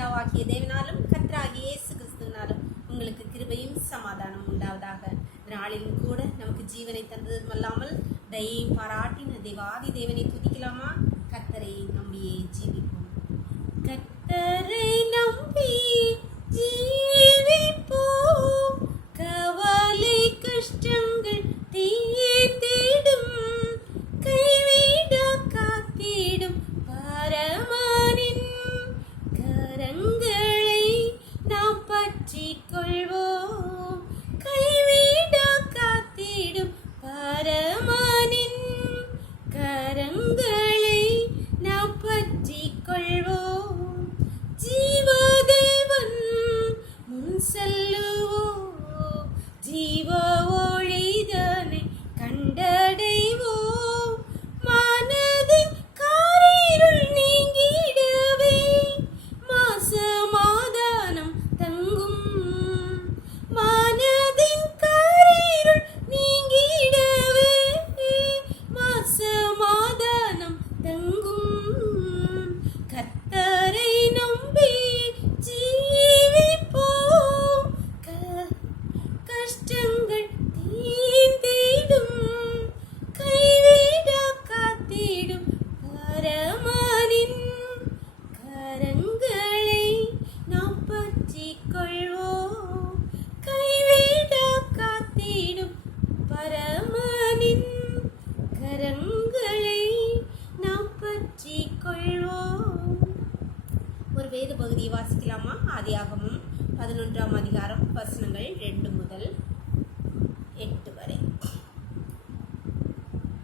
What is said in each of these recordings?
பிதாவாகிய தேவனாலும் கர்த்தராகிய இயேசு கிறிஸ்துவினாலும் உங்களுக்கு கிருபையும் சமாதானம் உண்டாவதாக. நாளிலும் கூட நமக்கு ஜீவனை தந்ததும் அல்லாமல் தயை பாராட்டின தேவாதி தேவனை துதிக்கலாமா? கர்த்தரை நம்பியே ஜீவிப்போம். கர்த்தரை நம்பி ஜீவிப்போம். கவலை கஷ்டங்கள் தீர்த்திடும். கைவிட காத்திடும் பரமனின் கரங்களை நாம் பற்றிக் கொள்வோம். கைவிட காத்திடும் பரமனின் கரங்களை நாம் பற்றிக் கொள்வோம். ஜீவதேவன் முன் செல்லுவோம். ஜீவ ஒளிதனை கண்டடைவோம். மனதின் காரிருள் நீங்கிடவே மாசமாதானம் தங்கும். மனதின் காரிருள் நீங்கிடவே மாசமாதானம் தங்கும். கர்த்தரை நம்பி ஜீவிப்போம். கஷ்டங்கள் தீர்ந்திடும். கைவிட காத்திடும் பரமனின் கரங்களை நாம் பற்றிக் கொள்வோம். கைவிட காத்திடும் பரமனின் கரங்களை நாம் பற்றிக் கொள்வோம். ஒரு வேத பகுதியை வாசிக்கலாமா? ஆதியாகமம் 11ஆம் அதிகாரம் வசனங்கள் 2 முதல் 8 வரை.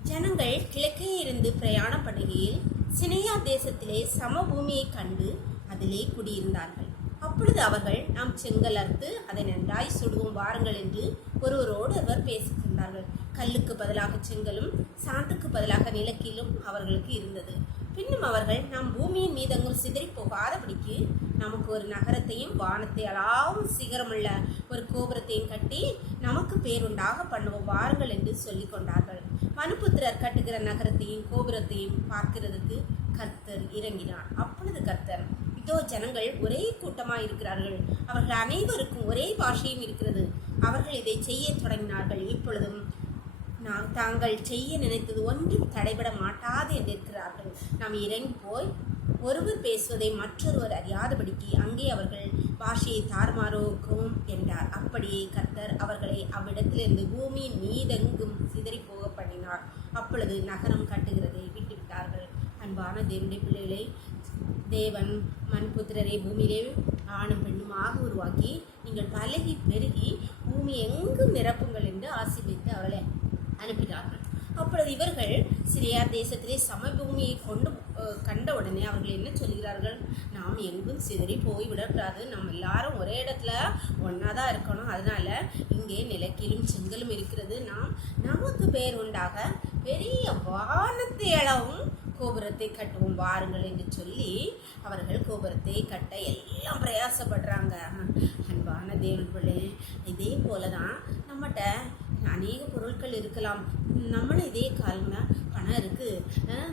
ஜனங்கள் கிழக்கே இருந்து பிரயாணம் பண்ணுகையில் சினையா தேசத்திலே சமபூமியை கண்டு அதிலே குடியிருந்தார்கள். அப்பொழுது அவர்கள், நாம் செங்கல் அறுத்து அதை நன்றாய் சுடுவோம் வாருங்கள் என்று ஒருவரோடு அவர் பேசிக்கொண்டார்கள். கல்லுக்கு பதிலாக செங்கலும் சாந்துக்கு பதிலாக நிலக்கிலும் அவர்களுக்கு இருந்தது. பின்னும் அவர்கள், நாம் பூமியின் மீதெங்கும் சிதறி போகாதபடிக்கு நமக்கு ஒரு நகரத்தையும் வானத்தை அளாவும் சிகரமுள்ள ஒரு கோபுரத்தையும் கட்டி நமக்கு பேருண்டாக பண்ணுவோம் வாருங்கள் என்று சொல்லிக் கொண்டார்கள். மனுபுத்திரர் கட்டுகிற நகரத்தையும் கோபுரத்தையும் பார்க்கிறதுக்கு கர்த்தர் இறங்கினார். அப்பொழுது கர்த்தர், இதோ ஜனங்கள் ஒரே கூட்டமாக இருக்கிறார்கள். அவர்கள் அனைவருக்கும் ஒரே பாஷையும் இருக்கிறது. அவர்கள் இதை செய்ய தொடங்கினார்கள். இப்பொழுதும் தாங்கள் செய்ய நினைத்தது ஒன்றும் தடைபட மாட்டாது என்று இருக்கிறார்கள். நாம் இறங்கி போய் ஒருவர் பேசுவதை மற்றொருவர் அறியாதபடிக்கு அங்கே அவர்கள் பாஷையை தாறுமாறுக்கும் என்றார். அப்படியே கர்த்தர் அவர்களை அவ்விடத்திலிருந்து பூமியின் மீதெங்கும் சிதறி போக பண்ணினார். அப்பொழுது நகரம் கட்டுகிறதை விட்டுவிட்டார்கள். அன்பான தேவனுடைய பிள்ளைகளை, தேவன் மண்புத்திரரை பூமியிலே ஆணும் பெண்ணுமாக உருவாக்கி நீங்கள் பலகி பெருகி பூமி எங்கும் நிரப்புங்கள் என்று ஆசீர்வதித்து அவர்களை அனுப்பினார்கள். அப்பொழுது இவர்கள் சிரியா தேசத்திலே சமபூமியை கண்ட உடனே அவர்கள் என்ன சொல்கிறார்கள்? நாம் எங்கும் சிதறி போய்விடக்கூடாது, நம்ம எல்லாரும் ஒரே இடத்துல ஒன்றா தான் இருக்கணும். அதனால இங்கே நிலக்கிலும் செங்கலும் இருக்கிறது. நமக்கு பேர் உண்டாக பெரிய வானத்தை அளவும் கோபுரத்தை கட்டுவோம் வாருங்கள் என்று சொல்லி அவர்கள் கோபுரத்தை கட்ட எல்லாம் பிரயாசப்படுறாங்க. அன்பான தேவன் பிள்ளை, இதே போல தான் நம்மகிட்ட அநேக பொருட்கள் இருக்கலாம். நம்மளும் இதே காலங்க பணம் இருக்குது,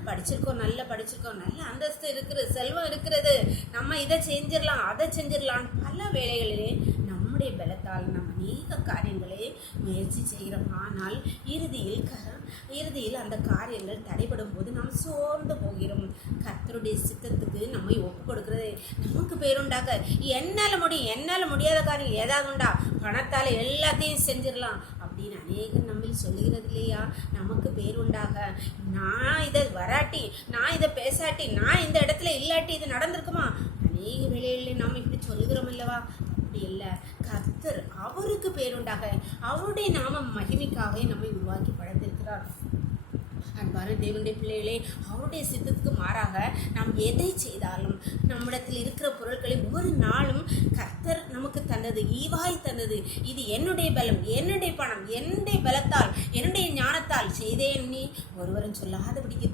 படிச்சிருக்கோம், நல்லா படிச்சிருக்கோம், நல்ல அந்தஸ்து இருக்குது, செல்வம் இருக்கிறது, நம்ம இதை செஞ்சிடலாம் அதை செஞ்சிடலாம். பல வேளைகளிலே நம்முடைய பலத்தால் நம்ம அநேக காரியங்களை முயற்சி செய்கிறோம். ஆனால் இறுதியில் அந்த காரியங்கள் தடைபடும் போது நாம் சோர்ந்து போகிறோம். கர்த்தருடைய சித்தத்துக்கு நம்மை ஒப்பு கொடுக்கிறது நமக்கு பேருண்டாக. என்னால் முடியாத காரியம் ஏதாவது உண்டா? பணத்தால் எல்லாத்தையும் செஞ்சிடலாம் அப்படின்னு அநேகர் நம்மில் சொல்லுகிறது இல்லையா? நமக்கு பேர் உண்டாக, நான் இதை வராட்டி, நான் இதை பேசாட்டி, நான் இந்த இடத்துல இல்லாட்டி இது நடந்திருக்குமா? அநேக வேளைகளில் நாம் இப்படி சொல்லுகிறோம் அல்லவா? அப்படி இல்லை. கர்த்தர் அவருக்கு பேருண்டாக, அவருடைய நாம மகிமைக்காக நம்மை உருவாக்கி படைத்திருக்கிறார். அன்பான தேவனுடைய பிள்ளைகளே, அவருடைய சித்தத்துக்கு மாறாக நாம் எதை செய்தாலும் நம்மிடத்தில் இருக்கிற பொருட்களை ஒரு நாளும் கர்த்தர் நமக்கு தந்தது, ஈவாய் தந்தது. இது என்னுடைய பலம், என்னுடைய பணம், என்னுடைய பலத்தால், என்னுடைய ஞானத்தால் செய்தேன் நீ ஒருவரும் சொல்லாதபடிக்கு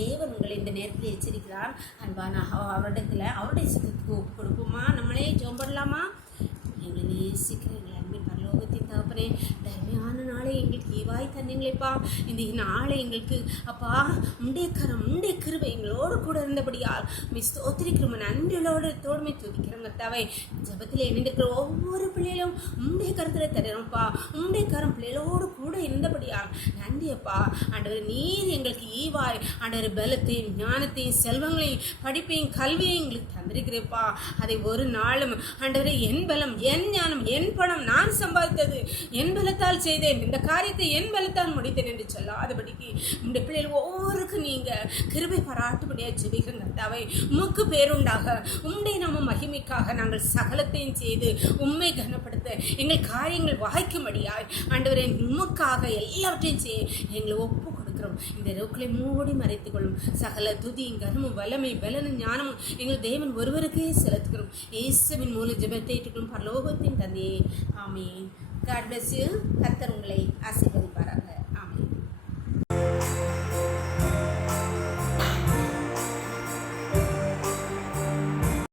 தேவன் உங்களை இந்த நேரத்தில் எச்சரிக்கிறார். அன்பான அவரிடத்தில் அவருடைய சித்தத்துக்கு ஒப்பு கொடுப்போமா? நம்மளே ஜெபம் பண்ணலாமா? எங்களை நேசிக்கிற எங்கள் அன்பின் பரலோகத்தின் தகப்பனே, தகப்பனே, தர்மையான நாளை எங்களுக்கு ஈவாய் தந்தீங்களேப்பா. இந்த நாளை எங்களுக்கு அப்பா உண்டே கரம் உண்டே கிருபை எங்களோடு கூட இருந்தபடியால் ஸ்தோத்திரிக்கிறோம், நன்றியோடு தோடுமை துதிக்கிறோங்க தவை. ஜபத்தில் இணைந்திருக்கிற ஒவ்வொரு பிள்ளைகளும் உண்டே கருத்தில் தருகிறோம்ப்பா. உண்டே கரம் பிள்ளைகளோடு கூட இருந்தபடியால் நன்றியப்பா. ஆண்டவர் நீர் எங்களுக்கு ஈவாய் ஆண்டவர் பலத்தையும் ஞானத்தையும் செல்வங்களையும் படிப்பையும் கல்வியையும் எங்களுக்கு தந்திருக்கிறேப்பா. அதை ஒரு நாளும் ஆண்டவரே என் பலம் என் ஞானம் என் பணம் நான் சம்பாதித்தது என் பலத்தால் செய்தேன், இந்த காரியத்தை என் பலத்தால் முடித்தேன் என்று சொல்லாதபடிக்கு இந்த பிள்ளைகள் ஒவ்வொருக்கும் நீங்க கிருபை பாராட்டுபடியா ஜெபிக்கிறோம் கர்த்தாவே. உமக்கு பேருண்டாக உம்முடைய நாம மகிமைக்காக நாங்கள் சகலத்தையும் செய்து உம்மை கனப்படுத்த எங்கள் காரியங்கள் வாய்க்கும்படியாய் ஆண்டவரே உமக்காக எல்லாவற்றையும் செய்ய எங்களை ஒப்பு கொடுக்கிறோம். இந்த ரோக்களை மூடி மறைத்துக் கொள்ளும். சகல துதி கனமும் வல்லமை பலனும் ஞானமும் எங்கள் தேவன் ஒருவருக்கே செலுத்துகிறோம். இயேசுவின் மூலம் ஜெபத்தை ஏற்றுக்கொள்ளும் பரலோகத்தின் தந்தையே, ஆமென். God bless you. கர்த்தர் உங்களை ஆசீர்வதிப்பார்.